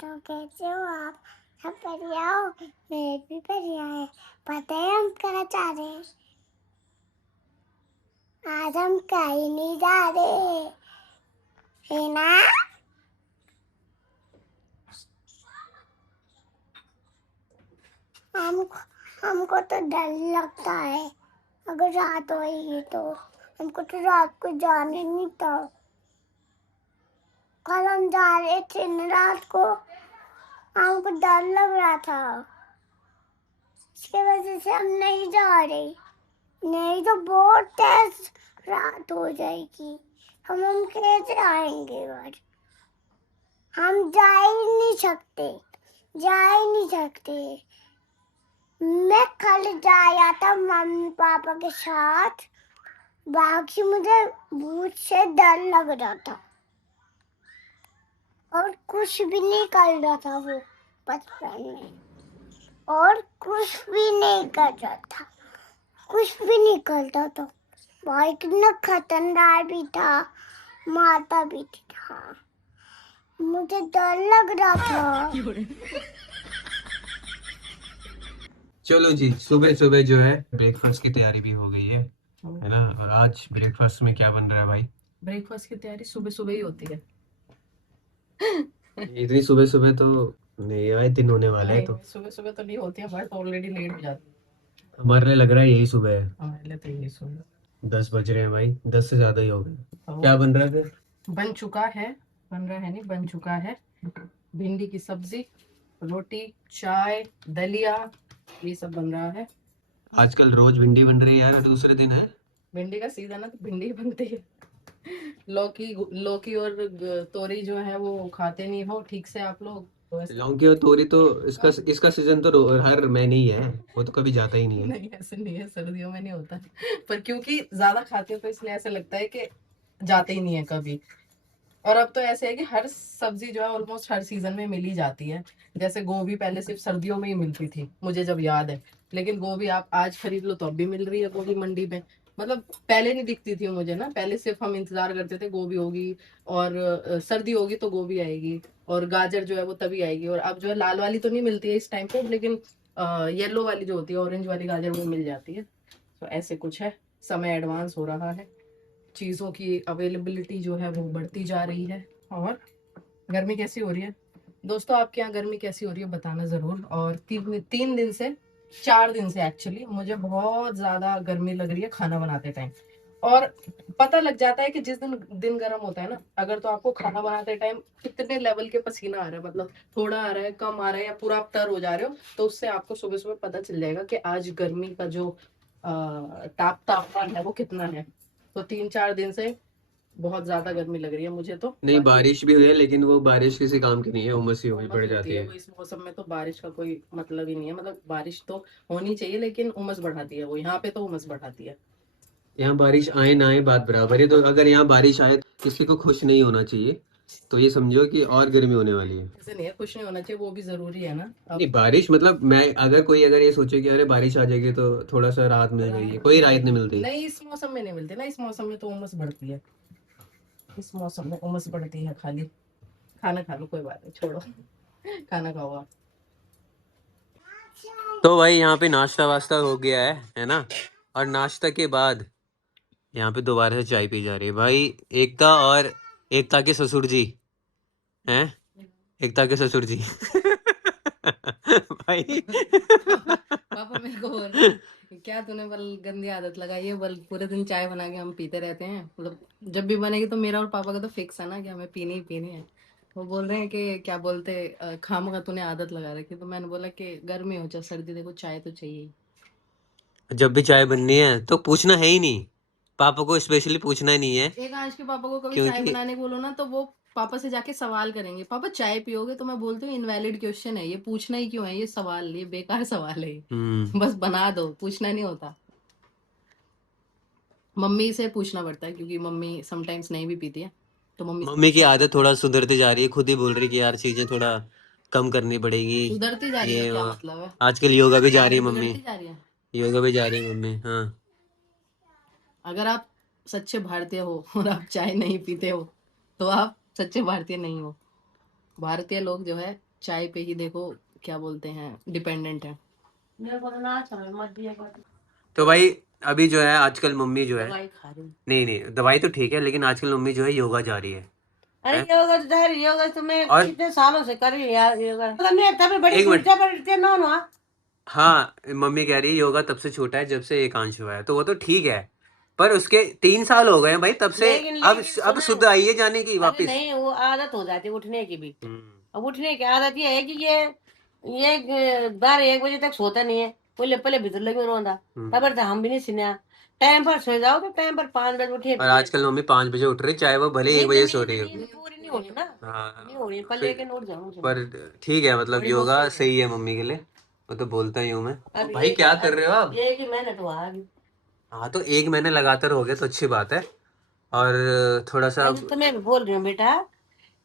तो कैसे हो आप? सब बढ़िया हो? मेरे भी बढ़िया है। पता है हम क्या चाह रहे हैं? आज हम कहीं नहीं जा रहे, है ना? हम हमको तो डर लगता है अगर रात होएगी तो। हमको तो रात को जाने नहीं था। कल हम जा रहे थे न रात को, हमको डर लग रहा था, इसके वजह से हम नहीं जा रहे। नहीं तो बहुत तेज रात हो जाएगी। हम कैसे आएंगे घर? हम जा ही नहीं सकते, जा ही नहीं सकते। मैं कल जाया था मम्मी पापा के साथ, बाकी मुझे भूत से डर लग रहा था और कुछ भी नहीं कर रहा था वो बचपन में, और कुछ भी नहीं कर रहा था, कुछ भी नहीं करता था। भाई कितना खतरनाक भी था, मारता भी था, मुझे डर लग रहा था। चलो जी, सुबह सुबह जो है ब्रेकफास्ट की तैयारी भी हो गई है ना। और आज ब्रेकफास्ट में क्या बन रहा है भाई? ब्रेकफास्ट की तैयारी सुबह सुबह ही होती है। इतनी सुबह सुबह तो नहीं, आए दिन होने वाला है तो सुबह सुबह तो नहीं होती है, बट ऑलरेडी लेट हो जाती है। हमारे लिए लग रहा है यही सुबह है। हमारे लिए तो यही सुबह 10 बज रहे हैं भाई, 10 से ज्यादा ही हो गए। क्या बन रहा है फिर? बन चुका है, बन रहा है नहीं, बन चुका है। भिंडी की सब्जी, रोटी, चाय, दलिया, ये सब बन रहा है। आजकल रोज भिंडी बन रही है यार, और दूसरे दिन है भिंडी का सीजन है तो भिंडी बनती है। लौकी लौकी और तोरी जो है वो खाते नहीं हो ठीक से आप लोग, तो ऐसे लौकी और तोरी तो इसका सीजन तो हर महीने ही है, वो तो कभी जाता ही नहीं है। नहीं ऐसे नहीं है, सर्दियों में नहीं होता। पर क्योंकि ज्यादा खाते हो तो इसलिए ऐसा लगता है कि जाते ही नहीं है कभी। और अब तो ऐसे है कि हर सब्जी जो है ऑलमोस्ट हर सीजन में मिल ही जाती है। जैसे गोभी पहले सिर्फ सर्दियों में ही मिलती थी, मुझे जब याद है। लेकिन गोभी आप आज खरीद लो तो अब भी मिल रही है गोभी मंडी में। मतलब पहले नहीं दिखती थी मुझे ना, पहले सिर्फ हम इंतजार करते थे गोभी होगी और सर्दी होगी तो गोभी आएगी, और गाजर जो है वो तभी आएगी। और अब जो है लाल वाली तो नहीं मिलती है इस टाइम पे, लेकिन येलो वाली जो होती है, ऑरेंज वाली गाजर, वो मिल जाती है। तो ऐसे कुछ है, समय एडवांस हो रहा है, चीज़ों की अवेलेबिलिटी जो है वो बढ़ती जा रही है। और गर्मी कैसी हो रही है दोस्तों, आपके यहाँ गर्मी कैसी हो रही है बताना ज़रूर। और 3 दिन से, 4 दिन से एक्चुअली मुझे बहुत ज़्यादा गर्मी लग रही है खाना बनाते टाइम। और पता लग जाता है कि जिस दिन दिन गर्म होता है ना, अगर तो आपको खाना बनाते टाइम कितने लेवल के पसीना आ रहा है, मतलब थोड़ा आ रहा है, कम आ रहा है, या पूरा आप तर हो जा रहे हो, तो उससे आपको सुबह सुबह पता चल जाएगा कि आज गर्मी का जो तापमान है वो कितना है। तो 3-4 दिन से बहुत ज्यादा गर्मी लग रही है मुझे तो। नहीं, बारिश भी हुई है लेकिन वो बारिश किसी काम की नहीं है, उमस ही हुई पड़ जाती है। इस मौसम में तो बारिश का कोई मतलब ही नहीं है, मतलब बारिश तो होनी चाहिए लेकिन उमस बढ़ाती है वो, यहाँ पे तो उमस बढ़ाती है। यहाँ बारिश आए ना आए बात बराबर है, तो अगर यहाँ बारिश आए तो किसी को खुश नहीं होना चाहिए, तो ये समझो कि और गर्मी होने वाली है। ऐसे नहीं है, कुछ नहीं होना चाहिए, वो भी जरूरी है ना। अब नहीं, बारिश मतलब मैं अगर ये सोचे कि अरे बारिश आ जाएगी तो थोड़ा सा राहत मिल जाएगी, कोई राहत नहीं मिलती। नहीं, इस मौसम में नहीं मिलती ना, इस मौसम में तो उमस बढ़ती है, इस मौसम में उमस बढ़ती है। खाली खाना खा लो, कोई बात नहीं, छोड़ो। खाना खाओ आप। तो भाई यहाँ पे नाश्ता वास्ता हो गया है ना। और नाश्ता के बाद यहाँ पे दोबारा से चाय पी जा रही है भाई। एकता और एकता के ससुर जी हैं, एकता के ससुर जी भाई पापा मेरे को बोल रहे हैं, क्या तूने बल गंदी आदत लगाई है, बल पूरे दिन चाय बना के हम पीते रहते हैं, मतलब जब भी बनेगी तो मेरा और पापा का तो फिक्स है ना कि हमें पीनी ही पीनी है। वो बोल रहे हैं कि क्या बोलते, खामखा तूने आदत लगा रखी। तो मैंने बोला कि गर्मी हो चाहे सर्दी, देखो चाय तो चाहिए ही। जब भी चाय बननी है तो पूछना है ही नहीं, पापा को स्पेशली पूछना ही नहीं है। एक आज के पापा को कभी चाय क्योंकि बनाने बोलो ना, तो वो पापा से जाके सवाल करेंगे, पापा चाय पियोगे? तो मैं बोलती हूँ इनवैलिड क्वेश्चन है ये, पूछना ही क्यों है ये सवाल, ये बेकार सवाल है ये। बस बना दो, पूछना नहीं होता। मम्मी से पूछना पड़ता है क्योंकि मम्मी समटाइम्स नहीं भी पीती है, तो मम्मी की आदत थोड़ा सुधरती जा रही है, खुद ही बोल रही कि यार चीजें थोड़ा कम करनी पड़ेगी। सुधरती जा रही है, ये क्या मतलब है? आजकल योगा भी जा रही है मम्मी, बिगड़ती जा रही है। योगा भी जा रही है मम्मी। हाँ, अगर आप सच्चे भारतीय हो और आप चाय नहीं पीते हो तो आप सच्चे भारतीय नहीं हो। भारतीय लोग जो है चाय पे ही देखो क्या बोलते हैं डिपेंडेंट है। मेरे को तो ना अच्छा लगे, मत दिया कर। तो भाई अभी जो है आजकल मम्मी जो है, दवाई खा रही हूँ। नहीं दवाई तो ठीक है, लेकिन आजकल मम्मी जो है योगा जा रही है। अरे हैं? योगा तो जा रही, योगा तो मैं और कितने सालों से कर रही हूँ यार योगा। तो मैं तभी बड़ी एक मिनट, उल्टे पड़ते ना ना। हाँ मम्मी कह रही है योगा तब से छोटा है जब से एकांश हुआ है, तो वो तो ठीक है, पर उसके 3 साल हो गए हैं भाई तब से। लेकिन अब लेकिन अब सुना, शुद्ध आई है जाने की अरे वापिस। नहीं वो आदत हो जाती है उठने की भी। हम्म, अब उठने की आदत ये है कि ये 12-1 बजे तक सोता नहीं है। पहले पहले भीतर लगे रोंदा, तब तो हम भी नहीं सुना। टाइम पर सो जाओ तो टाइम पर 5 बजे उठे। और आजकल मम्मी 5 बजे उठ रही, चाहे वो भले 1 बजे सो रही हो। नींद पूरी नहीं होनी ना, नहीं हाँ होनी पर फिर, लेकिन उठ जाऊँ पर ठीक है, मतलब बड़ी योगा मुश्किल से। सही है मम्मी के लिए, वो तो बोलता ही हूँ मैं। अब भाई क्या कर रहे हो आप? ये कि मैंने तो आ गई। हाँ तो 1 महीने लगातार हो गया तो अच्छी बात है। और थोड़ा सा मैं तो तुम्हें भी बोल रही हूँ बेटा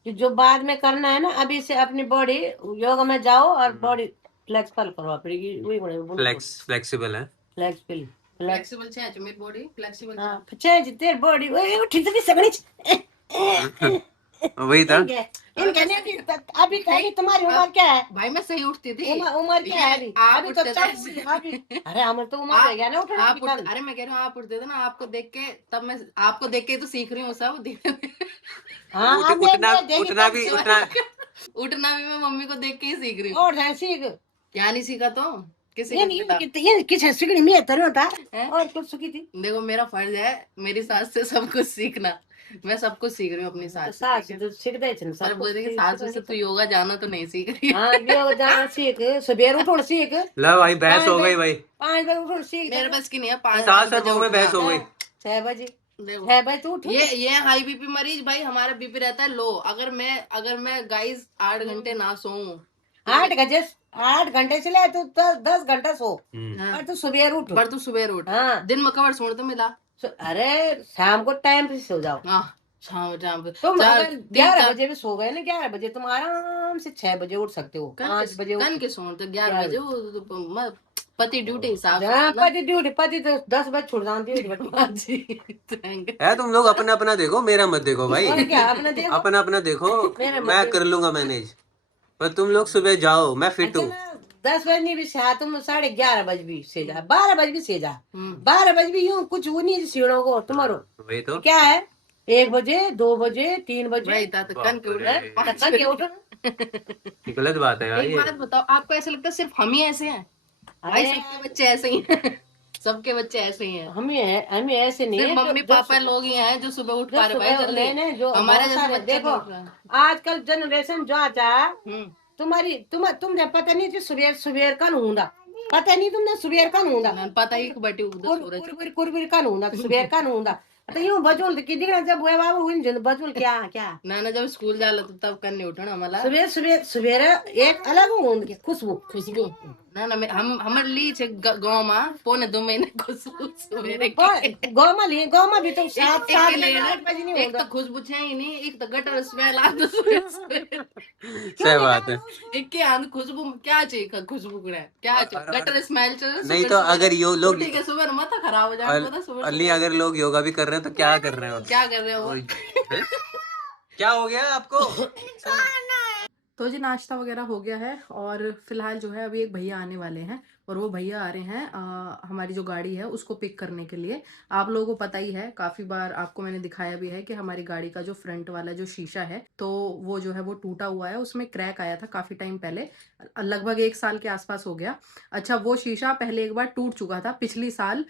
कि जो बाद में करना है ना, अभी से अपनी बॉडी योगा में जाओ और बॉडी फ्लेक्सिबल करवा पड़ेगी। वही बोलो फ्लेक्सिबल है। फ्लेक्सिबल फ्लेक्सिबल चेंज मेरी बॉडी फ्लेक्सिबल। हाँ चेंज तेरी बॉडी ओए उठी तो नहीं सकनी। वही था। इनके नहीं कि अभी अभी तुम्हारी उम्र क्या है भाई? मैं सही उठती थी। उम्र क्या है अभी? आप अभी तो उठते थे। अभी अरे हमें तो उम्र हो गया ना उठने आप की। अरे मैं कह रही हूँ आप उठते थे ना, आपको देख के, तब मैं आपको देख के तो सीख रही हूँ सब धीरे धीरे। हाँ उठ, अब उठना मैं देखी उठना तब भी से उठना उठना भी मैं मम्मी को देख के ही सीख रही हूँ। और जाए सीख क्या नहीं सीखा तो किसी ये का नहीं बेटा ये किस सीखनी में तरह होता है? और कुछ सीखी थी। देखो मेरा फर्ज है मेरी सास से सब कुछ सीखना, मैं सब कुछ सीख रही हूँ अपनी सास से। सास तो सीखते ही छन पर सब बोलते कि कुछ सासू से तू योगा जाना तो नहीं सीख रही है। हाँ योग जाना सीख सवेर उठो सीख। ला भाई बहस हो गई भाई, 5 बजे उठो सीख। मेरे बस की नहीं है, 5 में बहस हो गई। 6 बजे देखो 6 बजे तू उठ। ये हाई बीपी मरीज भाई, हमारा बीपी रहता है लो, अगर मैं गाइस 8 घंटे ना सोऊं 8 घंटे से ले तू 10 घंटा सो। पर तू सुबह उठ, पर तू सुबह उठ। हाँ दिन में कवर सोने तो मिला। अरे शाम को टाइम पे सो जाओ। हाँ शाम शाम तुम चार अगर 3 11 4 बजे भी सो गए ना, 11 बजे तुम आराम से 6 बजे उठ सकते हो। 5 बजे कन के सोन तो 11 बजे पति ड्यूटी हिसाब से हाँ, पति तो 10 बजे छुट जाती है। जी है। तुम लोग अपना अपना देखो, मेरा मत देखो भाई। और क्या अपना देखो, अपना अपना देखो, मेरा मत मैं देखो। कर लूंगा मैनेज, पर तुम लोग सुबह जाओ, मैं फिट अच्छा हूँ। ना 10 बजे नहीं भी से तुम 11:30 भी से जा, 12 बजे भी से जा, 12 बजे भी यूं कुछ वो नहीं सीढ़ों को तुम्हारो वही तो क्या है। 1 बजे 2 बजे 3 बजे वही था तो कन के कन के उठो। ये गलत बात है यार। एक बात बताओ, आपको ऐसा लगता है सिर्फ हम ही ऐसे हैं? भाई सबके बच्चे ऐसे ही हैं। सबके बच्चे ऐसे ही हैं। हमें ऐसे नहीं सिर्फ है। मम्मी पापा लोग ही हैं जो सुबह उठ पा रहे भाई जल्दी। नहीं नहीं जो हमारे बहुत जैसे सारे बच्चे देखो नहीं उठ रहे हैं। आजकल जनरेशन जो आता है तुमने पता नहीं जो सुबह सुबह का होंदा, पता नहीं तुमने सुबह का होंदा, पता ही बटी उधर सूरज कुरकुरी का होंदा सुबह का होंदा। तो यूं बजुल की दिखना जब हुए बाबू हुन जन बजुल क्या क्या ना जब स्कूल जाला तो तब करने उठना हमारा सुबह सुबह सुबह एक अलग होंद खुशबू खुशबू। ना हम हमारे लिए छे गांव में 1.5 महीने खुशबू सवेरे की। गाँव में भी तो एक 7 के लिए ना, 8 बजे नहीं एक तो होंदा। खुशबू छे ही नहीं, एक तो गटर स्मेल आती सही बात है। एक के आंद खुशबू क्या चाहिए, खुशबू क्या चाहिए, गटर स्मेल चाहिए। नहीं तो अगर यो लोग ठीक है सुबह माथा खराब हो जाए पता सुबह अली, अगर लोग योगा भी कर रहे हैं तो क्या कर रहे हो, क्या कर रहे हो? क्या हो गया आपको? तो जी नाश्ता वगैरह हो गया है और फिलहाल जो है अभी एक भैया आने वाले हैं और वो भैया आ रहे हैं हमारी जो गाड़ी है उसको पिक करने के लिए। आप लोगों को पता ही है, काफ़ी बार आपको मैंने दिखाया भी है कि हमारी गाड़ी का जो फ्रंट वाला जो शीशा है तो वो जो है वो टूटा हुआ है, उसमें क्रैक आया था काफ़ी टाइम पहले, लगभग 1 साल के आसपास हो गया। अच्छा वो शीशा पहले एक बार टूट चुका था पिछली साल।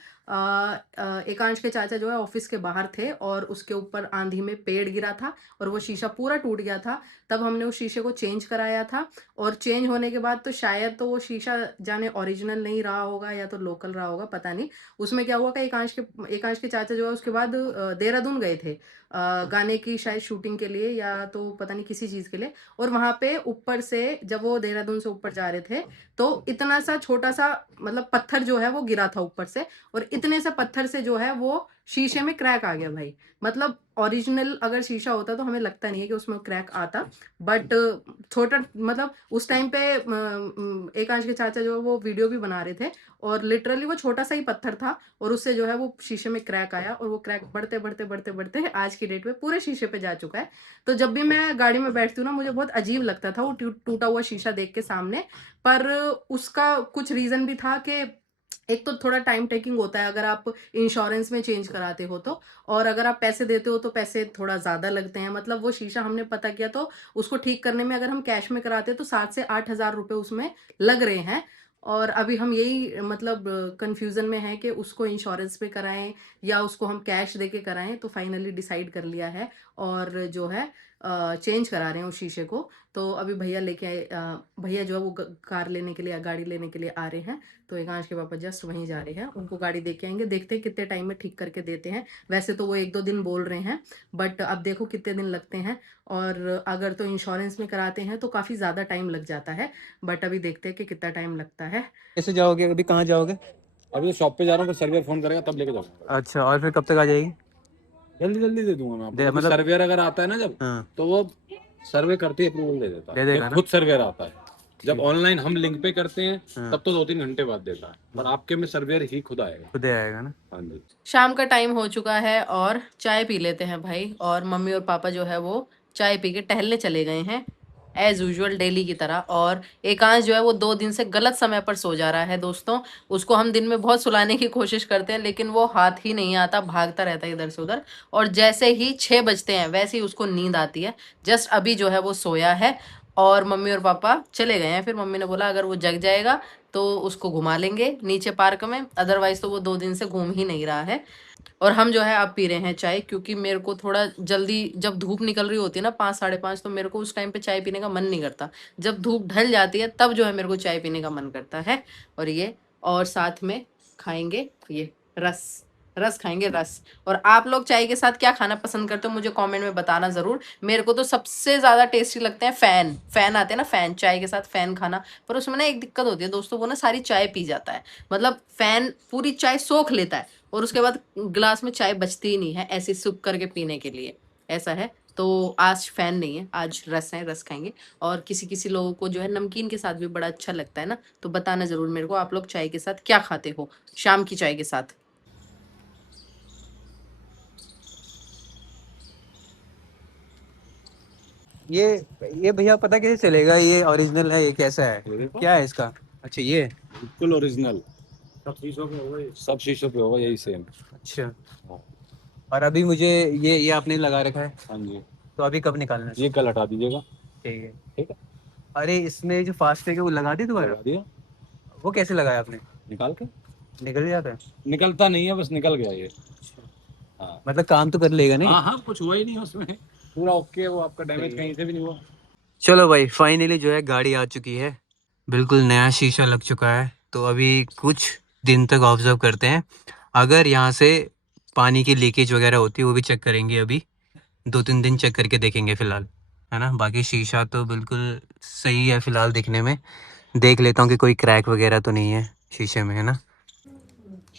एकांश के चाचा जो है ऑफिस के बाहर थे और उसके ऊपर आंधी में पेड़ गिरा था और वो शीशा पूरा टूट गया था। तब हमने उस शीशे को चेंज कराया था और चेंज होने के बाद तो शायद तो वो शीशा जाने ओरिजिनल नहीं रहा होगा या तो लोकल रहा होगा, पता नहीं। उसमें क्या हुआ कि एकांश के चाचा जो है उसके बाद देहरादून गए थे गाने की शायद शूटिंग के लिए या तो पता नहीं किसी चीज़ के लिए, और वहाँ पे ऊपर से जब वो देहरादून से ऊपर जा रहे थे तो इतना सा छोटा सा मतलब पत्थर जो है वो गिरा था ऊपर से और इतने से पत्थर से जो है वो शीशे में क्रैक आ गया भाई। मतलब ओरिजिनल अगर शीशा होता तो हमें लगता नहीं है कि उसमें क्रैक आता, बट छोटा मतलब उस टाइम पे एकांश के चाचा जो है वो वीडियो भी बना रहे थे, और लिटरली वो छोटा सा ही पत्थर था और उससे जो है वो शीशे में क्रैक आया, और वो क्रैक बढ़ते बढ़ते बढ़ते बढ़ते आज की डेट में पूरे शीशे पे जा चुका है। तो जब भी मैं गाड़ी में बैठती हूँ ना, मुझे बहुत अजीब लगता था वो टूटा हुआ शीशा देख के सामने। पर उसका कुछ रीजन भी था कि एक तो थोड़ा टाइम टेकिंग होता है अगर आप इंश्योरेंस में चेंज कराते हो तो, और अगर आप पैसे देते हो तो पैसे थोड़ा ज्यादा लगते हैं। मतलब वो शीशा हमने पता किया तो उसको ठीक करने में अगर हम कैश में कराते तो 7 से 8 हज़ार रुपए उसमें लग रहे हैं। और अभी हम यही मतलब कंफ्यूजन में है कि उसको इंश्योरेंस पे कराएं या उसको हम कैश दे के कराएं। तो फाइनली डिसाइड कर लिया है और जो है चेंज करा रहे हैं उस शीशे को। तो अभी भैया लेके आए, भैया जो है वो कार लेने के लिए, गाड़ी लेने के लिए आ रहे हैं। तो एकांश के पापा जस्ट वहीं जा रहे हैं, उनको गाड़ी दे के आएंगे। देखते हैं कितने टाइम में ठीक करके देते हैं। वैसे तो वो 1-2 दिन बोल रहे हैं, बट अब देखो कितने दिन लगते हैं। और अगर तो इंश्योरेंस में कराते हैं तो काफ़ी ज़्यादा टाइम लग जाता है, बट अभी देखते हैं कि कितना टाइम लगता है। कैसे जाओगे, अभी कहाँ जाओगे? अभी तो शॉप पे जा रहा हूँ, फिर सर्वियर फोन करेगा तब लेके जाऊंगा। अच्छा, और फिर कब तक आ जाएगी? जल्दी जल्दी दे दूंगा मैं आपको। मतलब सर्वेयर अगर आता है ना जब, हाँ, तो वो सर्वे करती है, अप्रूवल दे देता दे है। देगा ये ना? खुद सर्वेयर आता है। जब ऑनलाइन हम लिंक पे करते हैं हाँ, तब तो 2-3 घंटे बाद देता है, पर आपके में सर्वेयर ही खुद आएगा। खुद ही आएगा ना? हाँ जी। शाम का टाइम हो चुका है और चाय पी लेते हैं भाई। और मम्मी और पापा जो है वो चाय पी के टहलने चले गए हैं एज यूजुअल डेली की तरह। और एकांश जो है वो 2 दिन से गलत समय पर सो जा रहा है दोस्तों। उसको हम दिन में बहुत सुलाने की कोशिश करते हैं लेकिन वो हाथ ही नहीं आता, भागता रहता है इधर से उधर। और जैसे ही 6 बजते हैं वैसे ही उसको नींद आती है। जस्ट अभी जो है वो सोया है और मम्मी और पापा चले गए हैं। फिर मम्मी ने बोला अगर वो जग जाएगा तो उसको घुमा लेंगे नीचे पार्क में, अदरवाइज तो वो 2 दिन से घूम ही नहीं रहा है। और हम जो है अब पी रहे हैं चाय, क्योंकि मेरे को थोड़ा जल्दी जब धूप निकल रही होती है ना 5-5:30, तो मेरे को उस टाइम पे चाय पीने का मन नहीं करता। जब धूप ढल जाती है तब जो है मेरे को चाय पीने का मन करता है। और ये, और साथ में खाएंगे ये रस, रस खाएंगे रस। और आप लोग चाय के साथ क्या खाना पसंद करते हो मुझे कमेंट में बताना जरूर। मेरे को तो सबसे ज्यादा टेस्टी लगते हैं फैन, फैन आते हैं ना, फैन, चाय के साथ फैन खाना। पर उसमें ना एक दिक्कत होती है दोस्तों, वो ना सारी चाय पी जाता है। मतलब फैन पूरी चाय सोख लेता है और उसके बाद गिलास में चाय बचती ही नहीं है ऐसे सुप करके पीने के लिए, ऐसा है। तो आज फैन नहीं है, आज रस है, रस खाएंगे। और किसी किसी लोगों को जो है नमकीन के साथ भी बड़ा अच्छा लगता है ना, तो बताना जरूर मेरे को आप लोग चाय के साथ क्या खाते हो, शाम की चाय के साथ। ये भैया पता कैसे चलेगा ये ओरिजिनल है ये कैसा है, क्या है इसका? अच्छा, ये बिल्कुल ओरिजिनल। सब शीशों पे होगा, सब शीशों पे होगा यही सेम। अच्छा। और अभी मुझे ये आपने लगा रखा है, हाँ जी। तो अभी कब निकालना है? ये कल हटा दीजिएगा। ठीक है। ठीक है, अरे इसमें जो फास्ट है वो लगा दी दोबारा? लगा दिया। वो कैसे लगाया आपने? निकाल के। निकल जाता है? निकलता नहीं है, बस निकल गया ये। हाँ मतलब काम तो कर लेगा नहीं? हाँ हाँ, कुछ हुआ ही नहीं उसमें, पूरा ओके है वो, आपका डैमेज कहीं से भी नहीं हुआ। चलो भाई, फाइनली जो है गाड़ी आ चुकी है, बिल्कुल नया शीशा लग चुका है। तो अभी कुछ दिन तक ऑब्जर्व करते हैं, अगर यहाँ से पानी की लीकेज वगैरह होती है वो भी चेक करेंगे। अभी 2-3 दिन चेक करके देखेंगे फिलहाल, है ना। बाकी शीशा तो बिल्कुल सही है फिलहाल दिखने में। देख लेता हूँ कि कोई क्रैक वगैरह तो नहीं है शीशे में, है ना।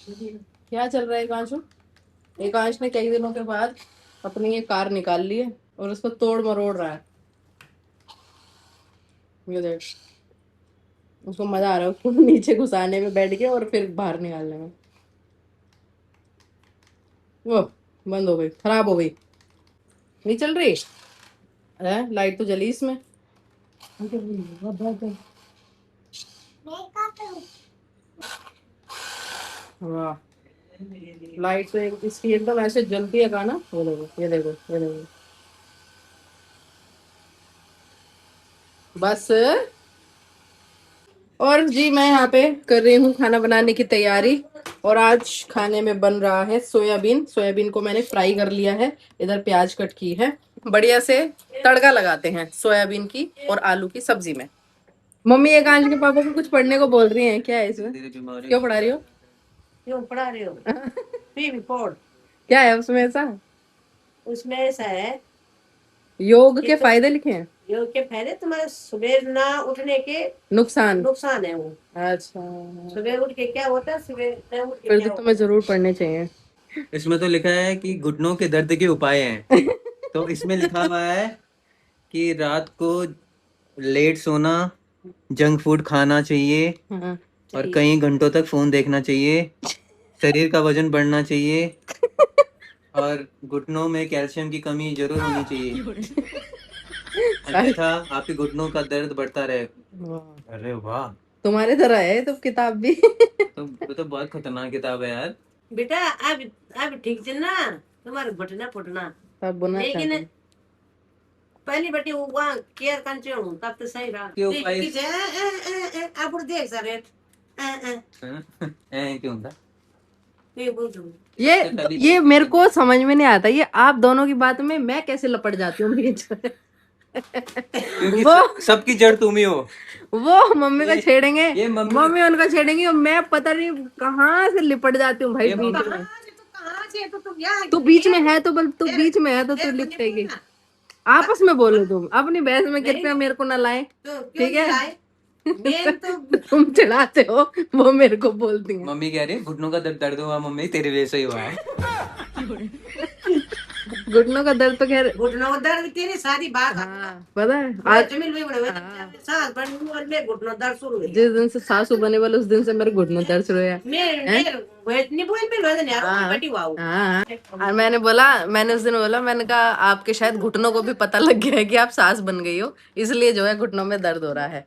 क्या चल रहा है एकांश? एकांश ने कई दिनों के बाद अपनी ये कार निकाल ली है और उसको तोड़ मरोड़ रहा है। ये देख, उसको मजा आ रहा है उसको नीचे घुसाने में बैठ के और फिर बाहर निकालने में। वो बंद हो गई, खराब हो गई, नहीं चल रही है। लाइट तो जली इसमें। वाह, लाइट तो इसकी एकदम ऐसे जलती है का ना। ये देखो, ये देखो, ये देखो, बस। और जी मैं यहाँ पे कर रही हूँ खाना बनाने की तैयारी। और आज खाने में बन रहा है सोयाबीन। सोयाबीन को मैंने फ्राई कर लिया है, इधर प्याज कट की है, बढ़िया से तड़का लगाते हैं सोयाबीन की और आलू की सब्जी में। मम्मी एकांश के पापा को कुछ पढ़ने को बोल रही हैं, क्या है इसमें, क्यों पढ़ा रही हो? क्यों पढ़ा रहे हो? Pre report. क्या है उसमें ऐसा? उसमें ऐसा है, योग के ये तो फायदे लिखे हैं, योग के फायदे, तुम्हारे सुबह ना उठने के नुकसान। नुकसान है वो। अच्छा, सुबह उठ के क्या होता है, सुबह न उठ के फिर क्या तो तुम्हें होता है। जरूर पढ़ने चाहिए। इसमें तो लिखा है कि घुटनों के दर्द के उपाय हैं। तो इसमें लिखा हुआ है कि रात को लेट सोना, जंक फूड खाना चाहिए हाँ, और कई घंटों तक फोन देखना चाहिए, शरीर का वजन बढ़ना चाहिए और घुटनों में कैल्शियम की कमी जरूर होनी चाहिए, अन्यथा आपके घुटनों का दर्द बढ़ता रहे। वाह। अरे वाह, तुम्हारे तरह है तो किताब भी। तो बहुत खतरनाक किताब है यार। बेटा अब ठीक से ना तुम्हारे घुटना फुटना, सब बुना लेकिन चाहते हैं। पहली बेटी वो वहाँ केयर कंचे हूँ तब तो सही रहा। क्यों भाई? अब देख सर क्यों था? ये बोल दूँ ये मेरे को समझ में नहीं आता, ये आप दोनों की बात में मैं कैसे लपट जाती हूँ बीच में। क्योंकि वो सबकी जड़ तुम ही हो। वो मम्मी का छेड़ेंगे, ये मम्मी- मम्मी उनका छेड़ेंगी और मैं पता नहीं कहाँ से लिपट जाती हूँ भाई ये बीच मम्मी- में। कहाँ से तुम यहाँ तू बीच में है तो बल तू बीच में है तो तू लिपटेगी। आपस में बोलो, तुम अपनी बहस में कृपया मेरे को ना लाए, ठीक है? तुम चिढ़ाते हो, वो मेरे को बोलती है। मम्मी कह रही है घुटनों का दर्द हुआ मम्मी, तेरे वजह से ही हुआ है। घुटनों का दर्द तो खैर घुटनों का दर्द तेरी सारी बात हाँ, पता है आज आज जमीन में बड़े सांस बनी और मेरे घुटनों दर्द शुरू हुए। जिस दिन से सासू बने वाले उस दिन से मेरे घुटनों दर्द शुरू हुआ। मैं इतनी बोल भी लोग नहीं यार बेटी वाओ। हाँ, और मैंने उस दिन बोला, मैंने कहा आपके शायद घुटनों को भी पता लग गया है कि आप सास बन गई हो, इसलिए जो है घुटनों में दर्द हो रहा है।